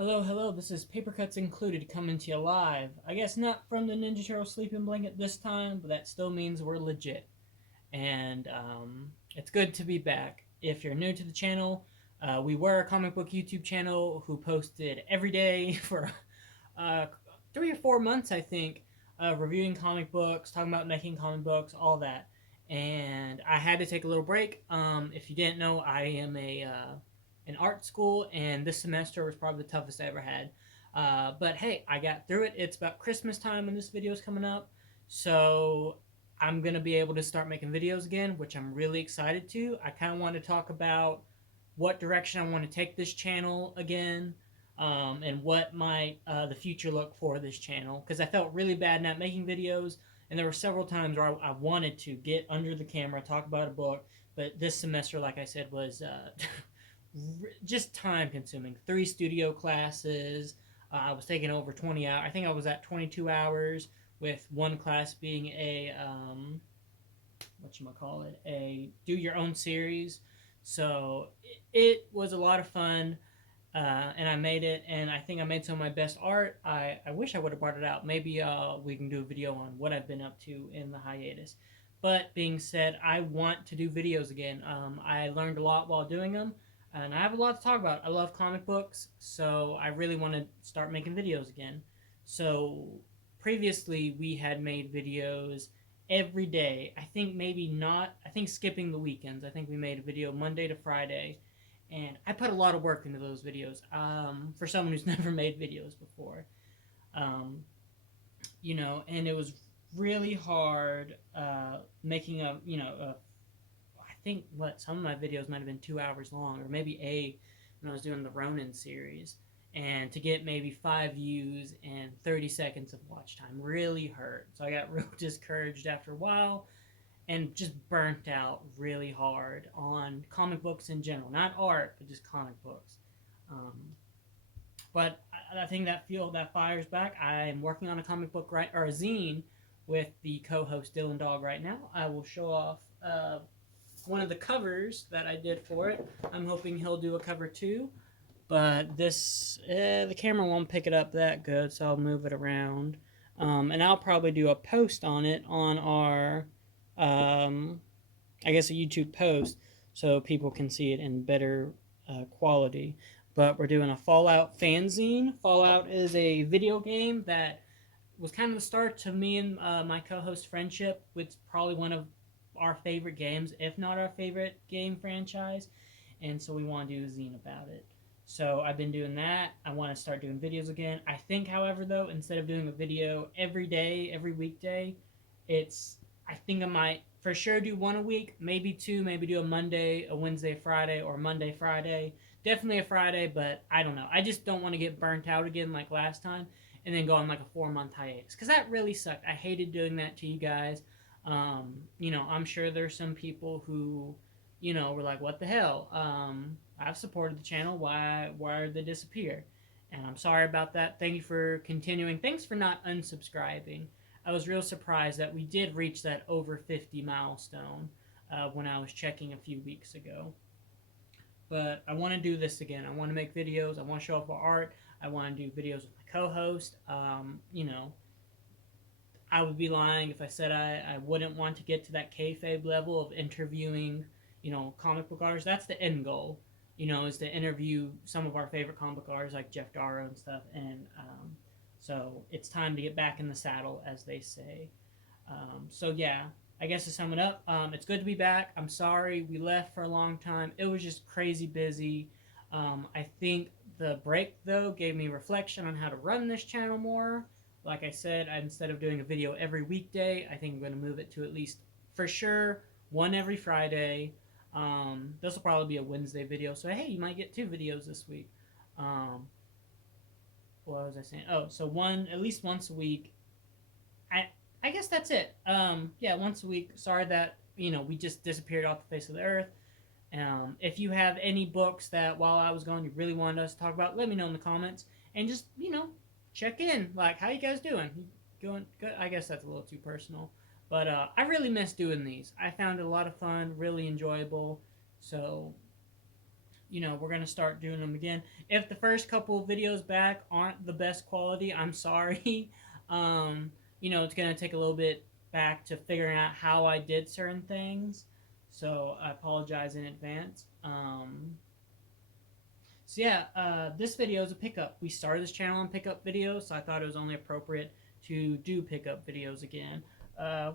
Hello, hello, this is Paper Cuts Included coming to you live. I guess not from the Ninja Turtle sleeping blanket this time, but that still means we're legit. And it's good to be back. If you're new to the channel, we were a comic book YouTube channel who posted every day for uh, 3 or 4 months, I think, reviewing comic books, talking about making comic books, all that. And I had to take a little break. If you didn't know, I am a in art school, and this semester was probably the toughest I ever had. But hey, I got through it. It's about Christmas time when this video is coming up, so I'm gonna be able to start making videos again, which I'm really excited to. I kind of want to talk about what direction I want to take this channel again, and what might the future look for this channel. Because I felt really bad not making videos, and there were several times where I wanted to get under the camera, talk about a book, but this semester, like I said, was just time consuming. 3 studio classes. I was taking over 20 hours. I think I was at 22 hours with one class being a what you call it, a do your own series. So it was a lot of fun, and I made it, and I think I made some of my best art. I wish I would have brought it out. Maybe we can do a video on what I've been up to in the hiatus. But being said, I want to do videos again. I learned a lot while doing them, and I have a lot to talk about. I love comic books, so I really want to start making videos again. So previously, we had made videos every day. I think maybe not. I think skipping the weekends. I think we made a video Monday to Friday, and I put a lot of work into those videos. For someone who's never made videos before, um, and it was really hard making I think what some of my videos might have been 2 hours long, or maybe when I was doing the Ronin series, and to get maybe 5 views and 30 seconds of watch time really hurt. So I got real discouraged after a while, and just burnt out really hard on comic books in general, not art, but just comic books. Um, but I think that fires back. I'm working on a comic book or a zine with the co-host Dylan Dog right now. I will show off one of the covers that I did for it. I'm hoping he'll do a cover too. But the camera won't pick it up that good, so I'll move it around. And I'll probably do a post on it on our, um, I guess, a YouTube post so people can see it in better quality. But we're doing a Fallout fanzine. Fallout is a video game that was kind of the start to me and my co-host friendship. It's probably one of our favorite games, if not our favorite game franchise, and so we want to do a zine about it. So I've been doing that. I want to start doing videos again. I think, however, though, instead of doing a video every day, every weekday, it's I think I might for sure do one a week, maybe two, maybe do a Monday, a Wednesday, Friday, or Monday, Friday. Definitely a Friday, but I don't know. I just don't want to get burnt out again like last time and then go on like a 4 month hiatus because that really sucked. I hated doing that to you guys. I'm sure there's some people who, were like, "What the hell? I've supported the channel. Why did they disappear?" And I'm sorry about that. Thank you for continuing. Thanks for not unsubscribing. I was real surprised that we did reach that over 50 milestone when I was checking a few weeks ago. But I want to do this again. I want to make videos. I want to show off our art. I want to do videos with my co-host. I would be lying if I said I wouldn't want to get to that kayfabe level of interviewing, comic book artists. That's the end goal, is to interview some of our favorite comic book artists like Jeff Darrow and stuff. And so it's time to get back in the saddle, as they say. So yeah, I guess to sum it up, it's good to be back. I'm sorry we left for a long time. It was just crazy busy. I think the break though gave me reflection on how to run this channel more. Like I said, instead of doing a video every weekday, I think I'm going to move it to at least for sure one every Friday. This will probably be a Wednesday video, so hey, you might get 2 videos this week. Um, what was I saying? Oh, so one at least once a week. I I guess that's it. Yeah, once a week. Sorry that we just disappeared off the face of the earth. If you have any books that while I was gone you really wanted us to talk about, let me know in the comments and just check in. Like, how you guys doing? Going good? I guess that's a little too personal, but I really miss doing these. I found it a lot of fun, really enjoyable. So we're going to start doing them again. If the first couple of videos back aren't the best quality, I'm sorry. It's going to take a little bit back to figuring out how I did certain things. So I apologize in advance. This video is a pickup. We started this channel on pickup videos, so I thought it was only appropriate to do pickup videos again.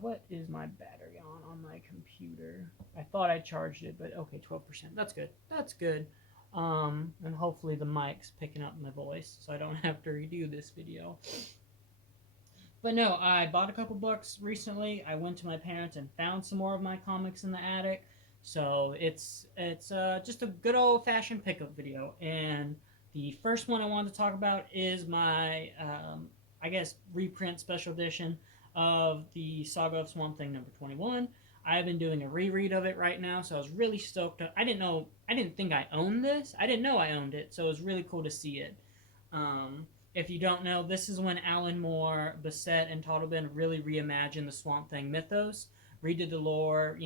What is my battery on my computer? I thought I charged it, but okay, 12%. That's good. That's good. And hopefully the mic's picking up my voice, so I don't have to redo this video. But no, I bought a couple books recently. I went to my parents and found some more of my comics in the attic. So it's just a good old-fashioned pickup video. And the first one I wanted to talk about is my, I guess, reprint special edition of the Saga of Swamp Thing number 21. I've been doing a reread of it right now, so I was really stoked. I didn't think I owned this. I didn't know I owned it, so it was really cool to see it. If you don't know, this is when Alan Moore, Bissett, and Totleben really reimagined the Swamp Thing mythos, redid the lore,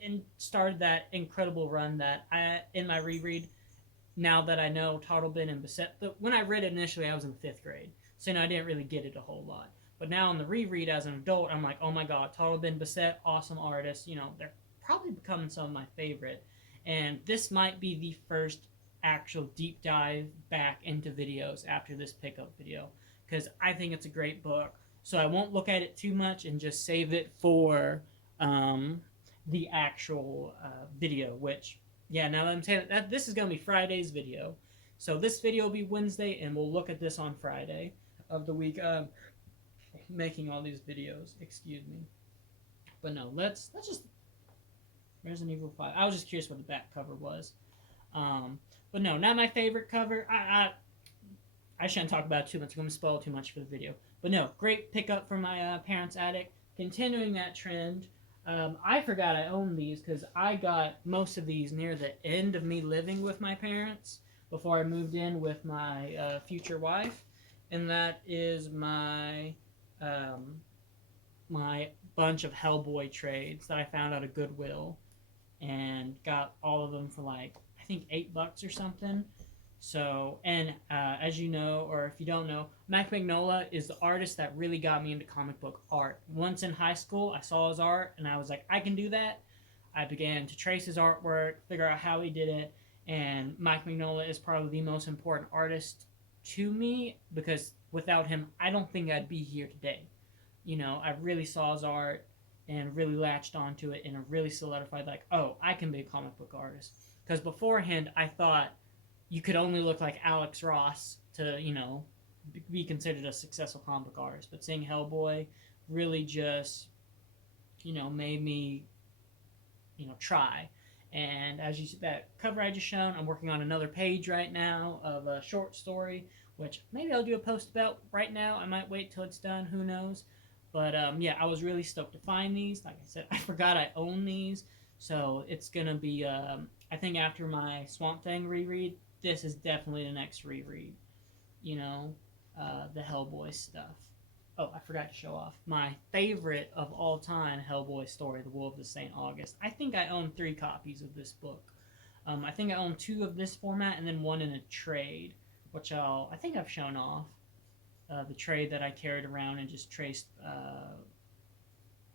and started that incredible run that in my reread, now that I know Totleben and Bissett, when I read it initially, I was in 5th grade, so I didn't really get it a whole lot. But now on the reread as an adult, I'm like, oh my god, Totleben, Bissett, awesome artists, they're probably becoming some of my favorite. And this might be the first actual deep dive back into videos after this pickup video, because I think it's a great book. So I won't look at it too much and just save it for the actual video, which, now that I'm saying that, this is going to be Friday's video. So this video will be Wednesday, and we'll look at this on Friday of the week. Making all these videos, excuse me. But no, let's just Resident Evil 5. I was just curious what the back cover was. But no, not my favorite cover. I shouldn't talk about it too much. I'm going to spoil too much for the video. But no, great pickup from my parents' attic. Continuing that trend. I forgot I owned these because I got most of these near the end of me living with my parents before I moved in with my future wife. And that is my my bunch of Hellboy trades that I found out of Goodwill, and got all of them for like, I think $8 or something. So, and as you know, or if you don't know, Mike Mignola is the artist that really got me into comic book art. Once in high school, I saw his art, and I was like, I can do that. I began to trace his artwork, figure out how he did it, and Mike Mignola is probably the most important artist to me, because without him, I don't think I'd be here today. I really saw his art and really latched onto it, and it really solidified, like, oh, I can be a comic book artist. Because beforehand, I thought you could only look like Alex Ross to, be considered a successful comic book artist. But seeing Hellboy really just, made me, try. And as you see that cover I just shown, I'm working on another page right now of a short story, which maybe I'll do a post about right now. I might wait till it's done, who knows. But I was really stoked to find these. Like I said, I forgot I own these. So it's going to be, I think after my Swamp Thing reread, this is definitely the next reread. The Hellboy stuff. Oh, I forgot to show off my favorite of all time Hellboy story, The Wolves of St. August. I think I own 3 copies of this book. I think I own 2 of this format and then 1 in a trade, which I think I've shown off. The trade that I carried around and just traced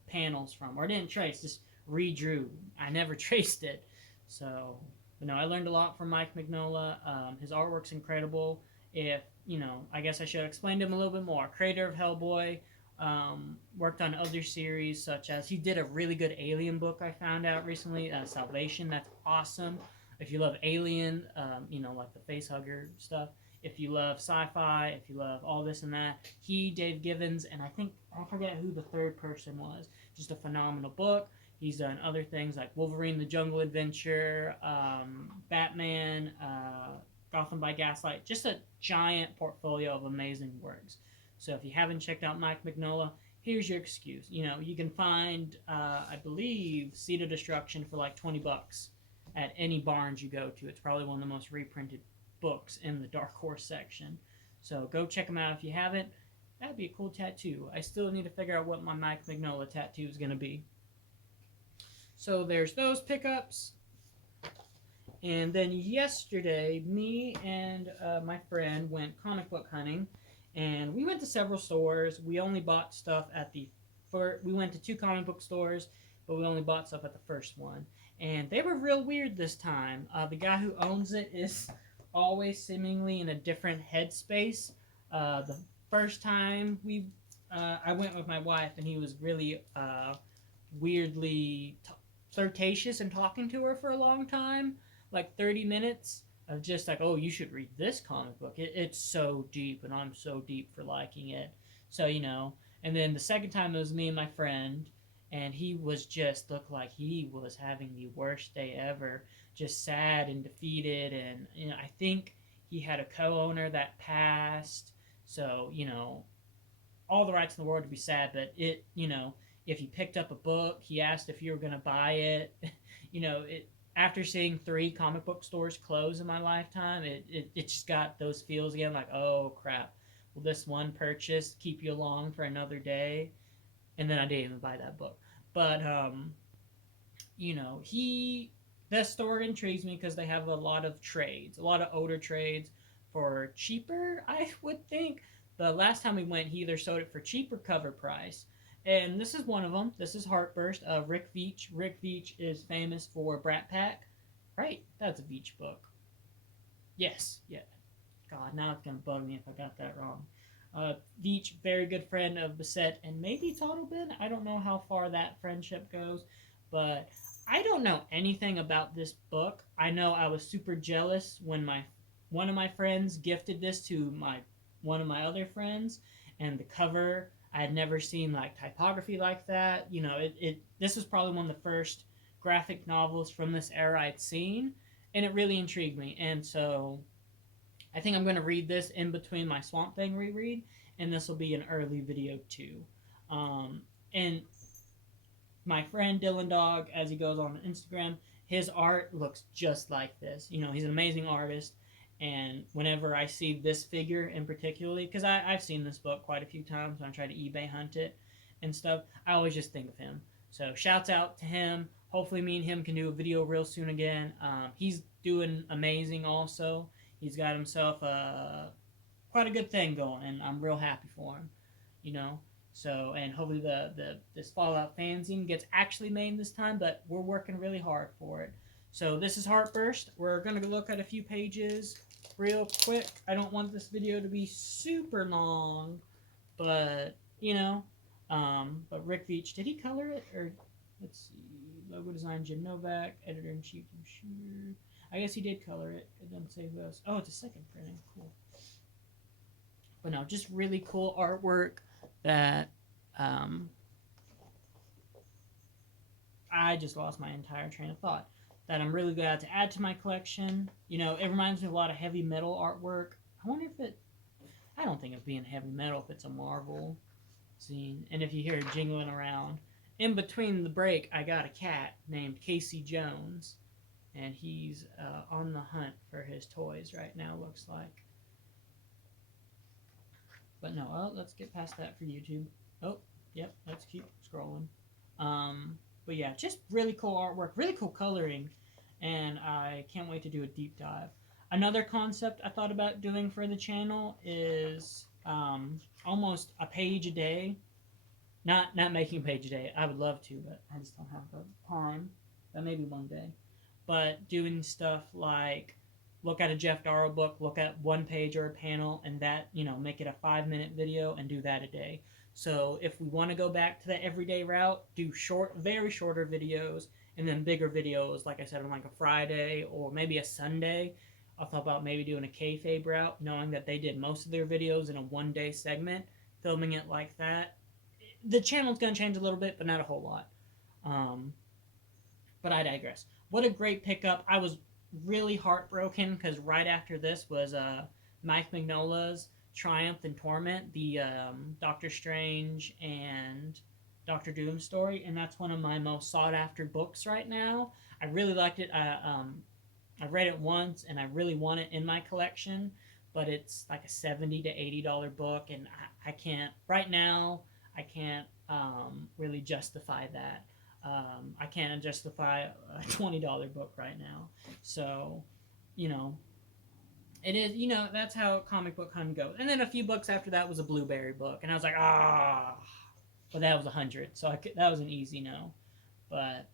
panels from. Or didn't trace, just redrew. I never traced it. So, but no, I learned a lot from Mike Mignola. His artwork's incredible. If, I guess I should have explained him a little bit more. Creator of Hellboy, worked on other series such as, he did a really good Alien book I found out recently, Salvation. That's awesome. If you love Alien, like the facehugger stuff. If you love sci-fi, if you love all this and that, Dave Givens, and I forget who the third person was. Just a phenomenal book. He's done other things like Wolverine, The Jungle Adventure, Batman, Gotham by Gaslight. Just a giant portfolio of amazing works. So if you haven't checked out Mike Mignola, here's your excuse. You can find, I believe, Seed of Destruction for like $20 at any Barnes you go to. It's probably one of the most reprinted books in the Dark Horse section. So go check them out if you haven't. That'd be a cool tattoo. I still need to figure out what my Mike Mignola tattoo is going to be. So there's those pickups. And then yesterday, me and my friend went comic book hunting, and we went to several stores. We only bought stuff at the we went to two comic book stores, but we only bought stuff at the first one, and they were real weird this time. The guy who owns it is always seemingly in a different headspace. The first time I went with my wife, and he was really weirdly flirtatious and talking to her for a long time, like 30 minutes of just like, oh, you should read this comic book. It's so deep, and I'm so deep for liking it. So, and then the second time it was me and my friend, and he was just looked like he was having the worst day ever, just sad and defeated. And, I think he had a co owner that passed. So, all the rights in the world to be sad, but if you picked up a book, he asked if you were going to buy it. After seeing 3 comic book stores close in my lifetime, it just got those feels again, like, oh crap, will this one purchase keep you along for another day? And then I didn't even buy that book. But he that store intrigues me because they have a lot of trades, a lot of older trades for cheaper, I would think. The last time we went, he either sold it for cheap or cover price. And this is one of them. This is Heartburst. Rick Veitch. Rick Veitch is famous for Brat Pack. Right? That's a Veitch book. Yes. Yeah. God, now it's going to bug me if I got that wrong. Veitch, very good friend of Bissett and maybe Toddlebin. I don't know how far that friendship goes, but I don't know anything about this book. I know I was super jealous when one of my friends gifted this to one of my other friends, and the cover, I had never seen like typography like that. This was probably one of the first graphic novels from this era I'd seen, and it really intrigued me. And so I think I'm going to read this in between my Swamp Thing reread, and this will be an early video too. And my friend Dylan Dog, as he goes on Instagram, his art looks just like this. He's an amazing artist, and whenever I see this figure in particularly, because I've seen this book quite a few times when I try to eBay hunt it and stuff, I always just think of him. So shouts out to him. Hopefully me and him can do a video real soon again. He's doing amazing also. He's got himself quite a good thing going, and I'm real happy for him. You know, so, and hopefully this Fallout fanzine gets actually made this time, but we're working really hard for it. So this is Heartburst. We're gonna look at a few pages real quick. I don't want this video to be super long, but but Rick Veitch, did he color it? Or let's see, logo design Jim Novak, editor in chief Jim Shooter. I guess he did color it. It doesn't say who else. Oh, it's a second printing. Cool. But no, just really cool artwork that I just lost my entire train of thought. That I'm really glad to add to my collection. It reminds me of a lot of heavy metal artwork. I wonder if I don't think of being heavy metal if it's a Marvel scene. And if you hear it jingling around. In between the break, I got a cat named Casey Jones. And he's on the hunt for his toys right now, looks like. But no, let's get past that for YouTube. Oh, yep, let's keep scrolling. But yeah, just really cool artwork, really cool coloring, and I can't wait to do a deep dive. Another concept I thought about doing for the channel is almost a page a day. Not making a page a day. I would love to, but I just don't have the time. But maybe one day. But doing stuff like look at a Jeff Darrow book, look at one page or a panel, and that, make it a 5-minute video and do that a day. So if we want to go back to the everyday route, do very shorter videos, and then bigger videos, like I said, on like a Friday or maybe a Sunday. I thought about maybe doing a kayfabe route, knowing that they did most of their videos in a one-day segment, filming it like that. The channel's going to change a little bit, but not a whole lot. But I digress. What a great pickup. I was really heartbroken because right after this was Mike Mignola's Triumph and Torment, the Doctor Strange and Doctor Doom story, and that's one of my most sought after books right now. I really liked it. I read it once and I really want it in my collection, but it's like a $70 to $80 book, and I can't right now. I can't really justify that. I can't justify a $20 book right now. So, you know, it is, that's how comic book hunt goes. And then a few books after that was a Blueberry book, and I was like, but that was 100, so that was an easy no. But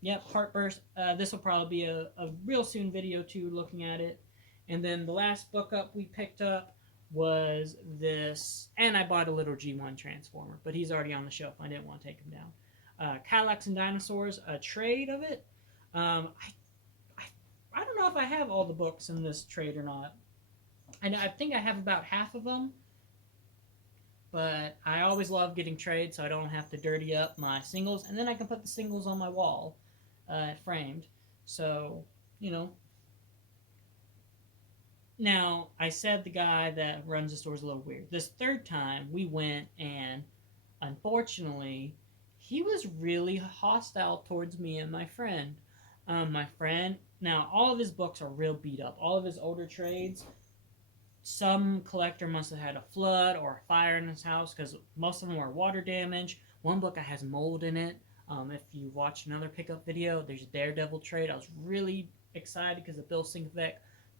yep, Heartburst. This will probably be a real soon video too, looking at it. And then the last book up we picked up was this, and I bought a little G1 Transformer, but he's already on the shelf. I didn't want to take him down. Cadillacs and Dinosaurs, a trade of it. I don't know if I have all the books in this trade or not. I think I have about half of them, but I always love getting trades so I don't have to dirty up my singles, and then I can put the singles on my wall, framed. So, you know. Now, I said the guy that runs the store is a little weird. This third time, we went, and unfortunately, he was really hostile towards me and my friend. My friend, now, all of his books are real beat up. All of his older trades, some collector must have had a flood or a fire in his house because most of them were water damage. One book has mold in it. If you watch another pickup video, there's a Daredevil trade. I was really excited because of Bill Sienkiewicz,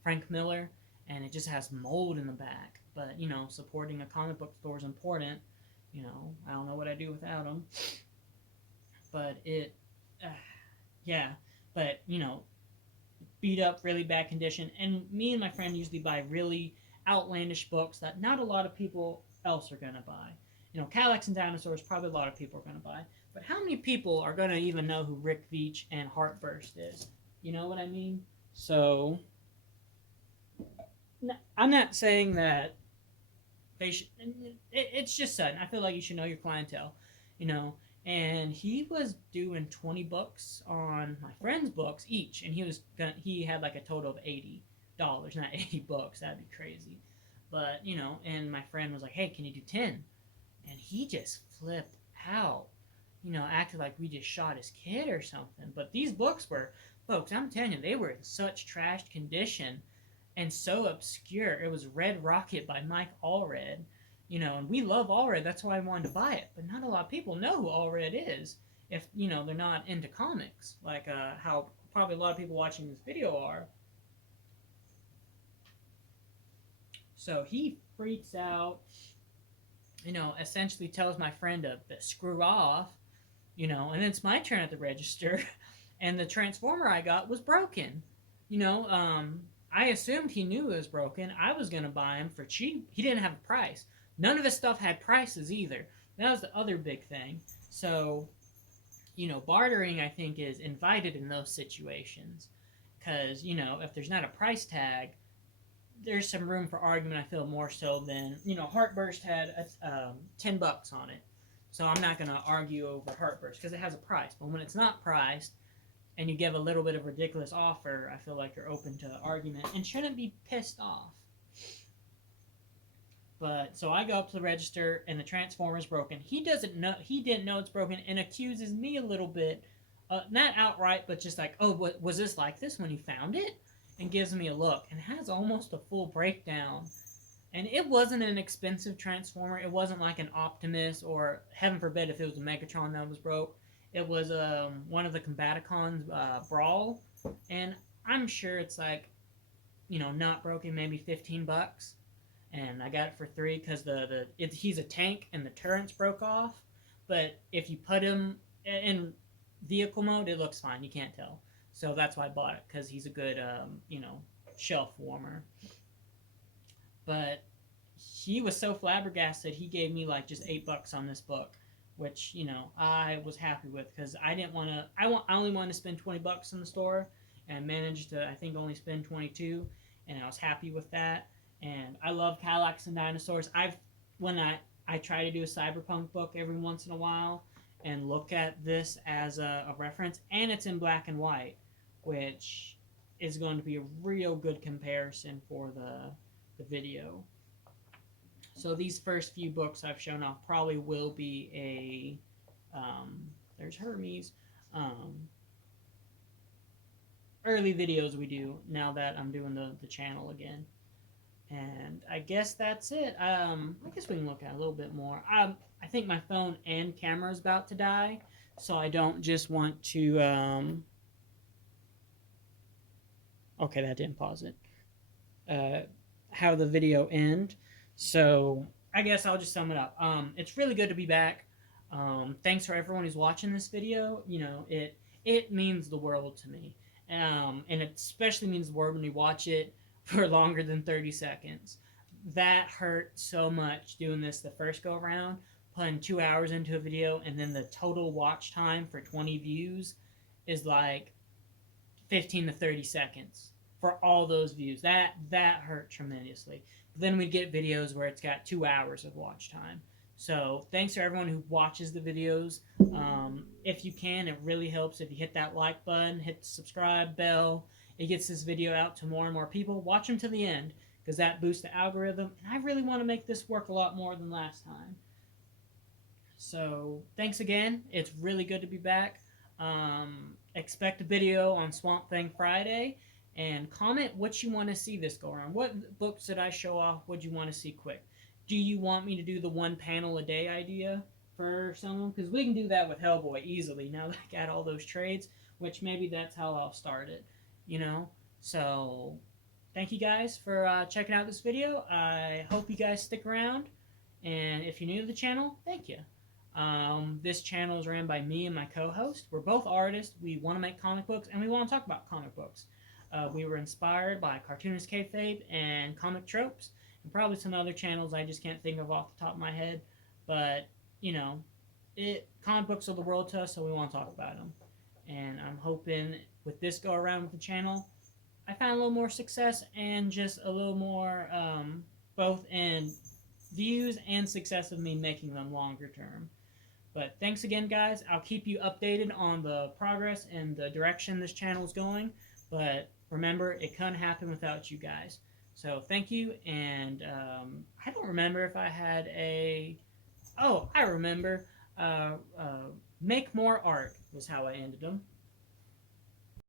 Frank Miller, and it just has mold in the back. But, supporting a comic book store is important. I don't know what I'd do without them. But yeah. But, beat up, really bad condition. And me and my friend usually buy really outlandish books that not a lot of people else are going to buy. Cadillacs and Dinosaurs, probably a lot of people are going to buy. But how many people are going to even know who Rick Veitch and Heartburst is? You know what I mean? So, I'm not saying that they should. It's just sudden. I feel like you should know your clientele. And he was doing 20 bucks on my friend's books each, and he had like a total of $80, not 80 books. That'd be crazy. But and my friend was like, "Hey, can you do 10?" And he just flipped out. Acted like we just shot his kid or something. But these books were, folks, I'm telling you, they were in such trashed condition and so obscure. It was Red Rocket by Mike Allred. And we love Allred. That's why I wanted to buy it. But not a lot of people know who Allred is if, they're not into comics. Like how probably a lot of people watching this video are. So he freaks out, essentially tells my friend to screw off, and then it's my turn at the register. And the Transformer I got was broken. I assumed he knew it was broken. I was going to buy him for cheap. He didn't have a price. None of his stuff had prices either. That was the other big thing. So, bartering, I think, is invited in those situations. Because, if there's not a price tag, there's some room for argument, I feel, more so than, Heartburst had $10 on it. So I'm not going to argue over Heartburst because it has a price. But when it's not priced, and you give a little bit of ridiculous offer, I feel like you're open to argument and shouldn't be pissed off. But so I go up to the register and the Transformer's broken. He didn't know it's broken and accuses me a little bit, not outright, but just like, "Oh, was this like this when you found it?" And gives me a look and has almost a full breakdown. And it wasn't an expensive Transformer. It wasn't like an Optimus, or heaven forbid if it was a Megatron that was broke. It was one of the Combaticons, Brawl, and I'm sure it's like, not broken, maybe $15, and I got it for $3 because he's a tank and the turrets broke off. But if you put him in vehicle mode, it looks fine. You can't tell. So that's why I bought it, because he's a good, shelf warmer. But he was so flabbergasted, he gave me like just $8 on this book, which I was happy with because I didn't want to. I only wanted to spend $20 in the store, and managed to, I think, only spend 22, and I was happy with that. And I love Cadillacs and Dinosaurs. When I try to do a cyberpunk book every once in a while and look at this as a reference, and it's in black and white, which is going to be a real good comparison for the video. So these first few books I've shown off probably will be there's Hermes, early videos we do now that I'm doing the channel again. And I guess that's it. I guess we can look at a little bit more. I think my phone and camera is about to die, so I don't just want to. Okay, that didn't pause it. How the video end. So I guess I'll just sum it up. It's really good to be back. Thanks for everyone who's watching this video. You know, it means the world to me, and it especially means the world when you watch it for longer than 30 seconds. That hurt so much doing this the first go around, putting 2 hours into a video, and then the total watch time for 20 views is like 15 to 30 seconds for all those views. That hurt tremendously. But then we get videos where it's got 2 hours of watch time. So thanks to everyone who watches the videos. If you can, it really helps if you hit that like button, hit the subscribe bell. It gets this video out to more and more people. Watch them to the end because that boosts the algorithm. And I really want to make this work a lot more than last time. So thanks again. It's really good to be back. Expect a video on Swamp Thing Friday, and comment what you want to see this go around. What books did I show off? What you want to see quick? Do you want me to do the one panel a day idea for someone? Because we can do that with Hellboy easily. Now that I got all those trades, which maybe that's how I'll start it. You know. So thank you guys for checking out this video. I hope you guys stick around. And if you're new to the channel, thank you. This channel is ran by me and my co-host. We're both artists. We want to make comic books, and we want to talk about comic books. We were inspired by Cartoonist Kayfabe and Comic Tropes, and probably some other channels I just can't think of off the top of my head. But, you know, comic books are the world to us, so we want to talk about them. And I'm hoping with this go around with the channel, I found a little more success and just a little more, both in views and success of me making them longer term. But thanks again, guys. I'll keep you updated on the progress and the direction this channel is going. But remember, it couldn't happen without you guys. So thank you. And I don't remember if I had a... Oh, I remember. Make more art was how I ended them.